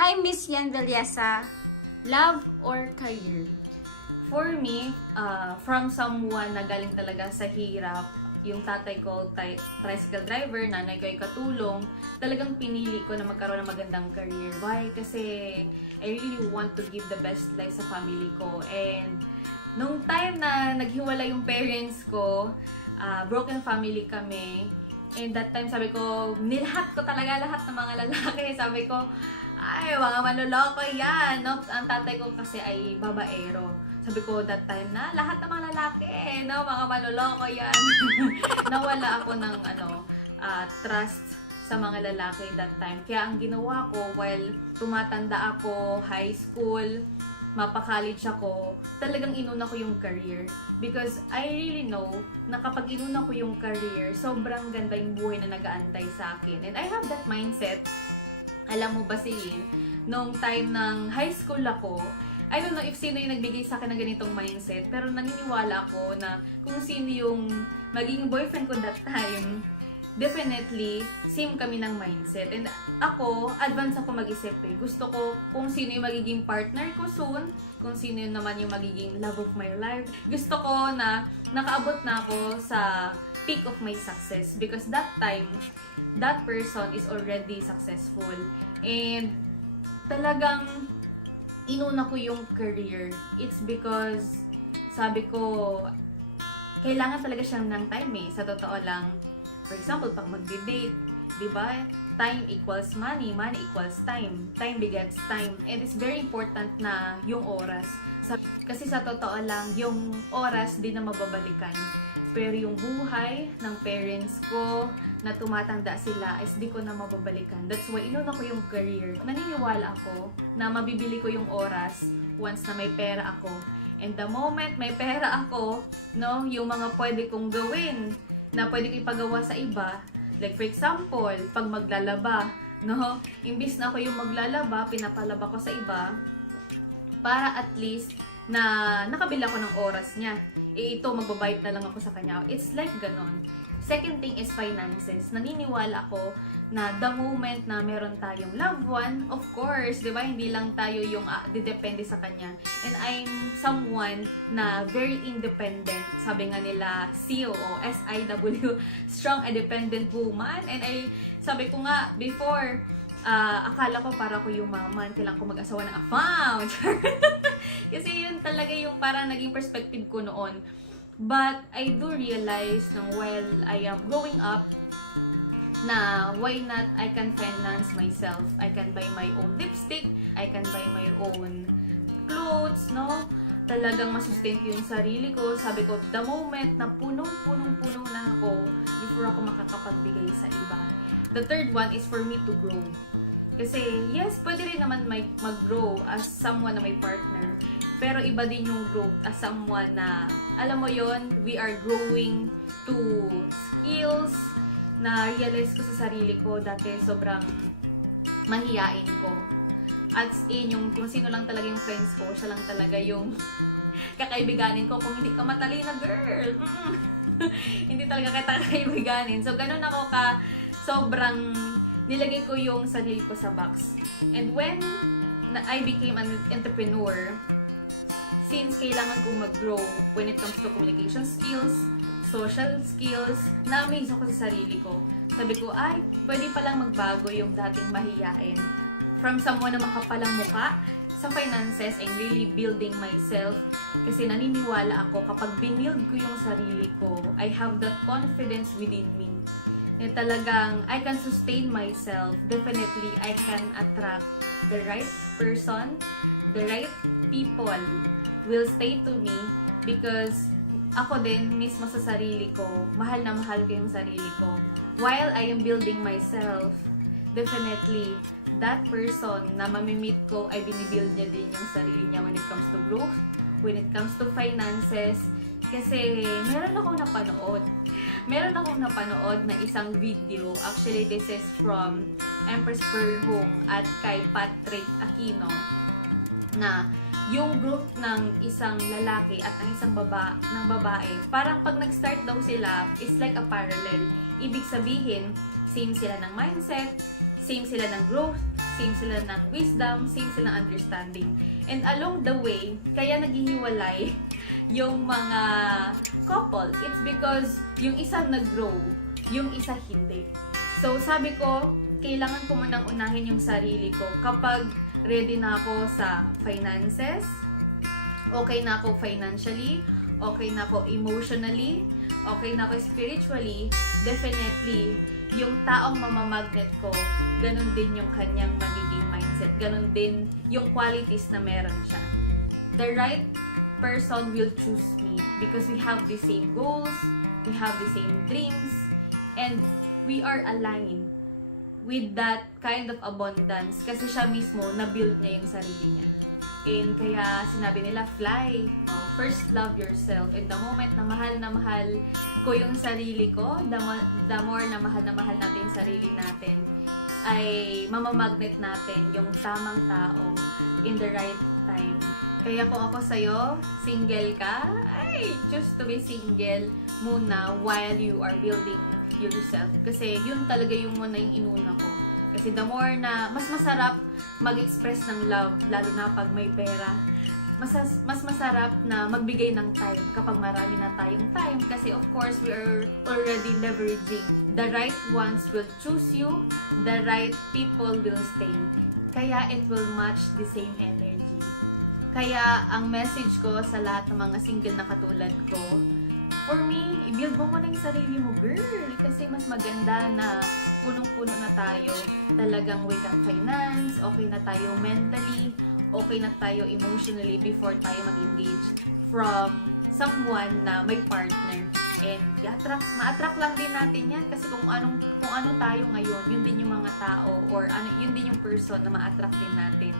Hi, Miss Yan Villesa. Love or career? For me, from someone na galing talaga sa hirap, yung tatay ko, tricycle driver, nanay ko ay katulong, talagang pinili ko na magkaroon ng magandang career. Why? Kasi I really want to give the best life sa family ko. And nung time na naghiwalay yung parents ko, broken family kami, and that time sabi ko, nilahat ko talaga lahat ng mga lalaki. Sabi ko, ay, mga manloloko yan, no? Ang tatay ko kasi ay babaero. Sabi ko that time na lahat ng mga lalaki, no? Mga manloloko yan. Nawala ako ng trust sa mga lalaki that time. Kaya ang ginawa ko, while tumatanda ako, high school, mapa-college ako, talagang inuna ko yung career. Because I really know na kapag inuna ko yung career, sobrang ganda yung buhay na nag-aantay sa akin. And I have that mindset. Alam mo ba si Lynn, nung time ng high school ako, I don't know if sino yung nagbigay sa akin ng ganitong mindset, pero naniniwala ako na kung sino yung magiging boyfriend ko that time, definitely, same kami ng mindset. And ako, advance ako mag-isip eh. Gusto ko kung sino yung magiging partner ko soon, kung sino yung naman yung magiging love of my life. Gusto ko na nakaabot na ako sa peak of my success because that time, that person is already successful. And talagang inuna ko yung career. It's because sabi ko, kailangan talaga siyang ng time eh. Sa totoo lang, for example, pag magde-date, di ba? Time equals money, money equals time. Time begets time. And it's very important na yung oras. Kasi sa totoo lang, yung oras di na mababalikan. Pero yung buhay ng parents ko na tumatanda sila is di ko na mababalikan. That's why inuna ko yung career. Naniniwala ako na mabibili ko yung oras once na may pera ako. And the moment may pera ako, no, yung mga pwede kong gawin na pwede ko ipagawa sa iba. Like for example, pag maglalaba, no, imbis na ako yung maglalaba, pinapalaba ko sa iba para at least na nakabila ko ng oras niya. Ito, magbabayad na lang ako sa kanya. It's like ganon. Second thing is finances. Naniniwala ako na the moment na meron tayong loved one, of course, di ba, hindi lang tayo yung didepende sa kanya. And I'm someone na very independent. Sabi nga nila, SIW o SIW, Strong Independent Woman. And sabi ko nga, before, akala ko para ko yung maman, kailangan ko mag-asawa ng afam. Kasi yun talaga yung parang naging perspective ko noon. But I do realize na while I am growing up, na why not I can finance myself. I can buy my own lipstick, I can buy my own clothes, no? Talagang masustain ko yung sarili ko. Sabi ko, the moment na punong-punong-puno na ako before ako makakapagbigay sa iba. The third one is for me to grow. Kasi, yes, pwede rin naman mag-grow as someone na may partner. Pero iba din yung growth as someone na, alam mo yon, we are growing to skills na realize ko sa sarili ko. Dati sobrang mahiyain ko. At yung kung sino lang talaga yung friends ko, siya lang talaga yung kakaibiganin ko. Kung hindi ka matalina, girl, hindi talaga kita kakaibiganin. So, ganun ako sobrang nilagay ko yung sarili ko sa box. And when I became an entrepreneur, since kailangan kong mag-grow when it comes to communication skills, social skills, na-amaze ako sa sarili ko. Sabi ko, ay, pwede palang magbago yung dating mahiyain. From someone na makapalang muka, sa finances, I'm really building myself. Kasi naniniwala ako, kapag binild ko yung sarili ko, I have that confidence within me. Na talagang, I can sustain myself. Definitely, I can attract the right person, the right people will stay to me because ako din mismo sa sarili ko, mahal na mahal ko yung sarili ko. While I am building myself, definitely, that person na mamimit ko ay binibuild niya din yung sarili niya when it comes to growth, when it comes to finances. Kasi meron akong napanood na isang video. Actually, this is from Empress Pearl Hong at kay Patrick Aquino, na yung growth ng isang lalaki at ng isang babae, parang pag nag-start daw sila, is like a parallel. Ibig sabihin, same sila ng mindset, same sila ng growth, same sila ng wisdom, same sila ng understanding. And along the way, kaya naghihiwalay yung mga couple. It's because yung isa nag-grow, yung isa hindi. So sabi ko, kailangan ko munang unahin yung sarili ko. Kapag ready na ako sa finances, okay na ako financially, okay na ako emotionally, okay na ako spiritually, definitely, yung taong mamamagnet ko, ganun din yung kanyang magiging mindset. Ganun din yung qualities na meron siya. The right person will choose me because we have the same goals, we have the same dreams, and we are aligned with that kind of abundance kasi siya mismo na-build niya yung sarili niya. And kaya sinabi nila, fly. First love yourself. And the moment na mahal ko yung sarili ko, the more na mahal natin yung sarili natin, ay mamamagnet natin yung tamang tao in the right time. Kaya kung ako sa'yo, single ka, ay, choose to be single muna while you are building yourself. Kasi yun talaga yung muna yung inuna ko. Kasi the more na, mas masarap mag-express ng love, lalo na pag may pera. Mas masarap na magbigay ng time kapag marami na tayong time. Kasi of course, we are already leveraging. The right ones will choose you, the right people will stay. Kaya it will match the same energy. Kaya ang message ko sa lahat ng mga single na katulad ko, for me, i-build mo muna yung sarili mo, girl. Kasi mas maganda na punong-puno na tayo. Talagang we can finance, okay na tayo mentally, okay na tayo emotionally before tayo mag-engage from someone na may partner. And ma-attract lang din natin yan kasi kung ano tayo ngayon, yun din yung mga tao or yun din yung person na ma-attract din natin.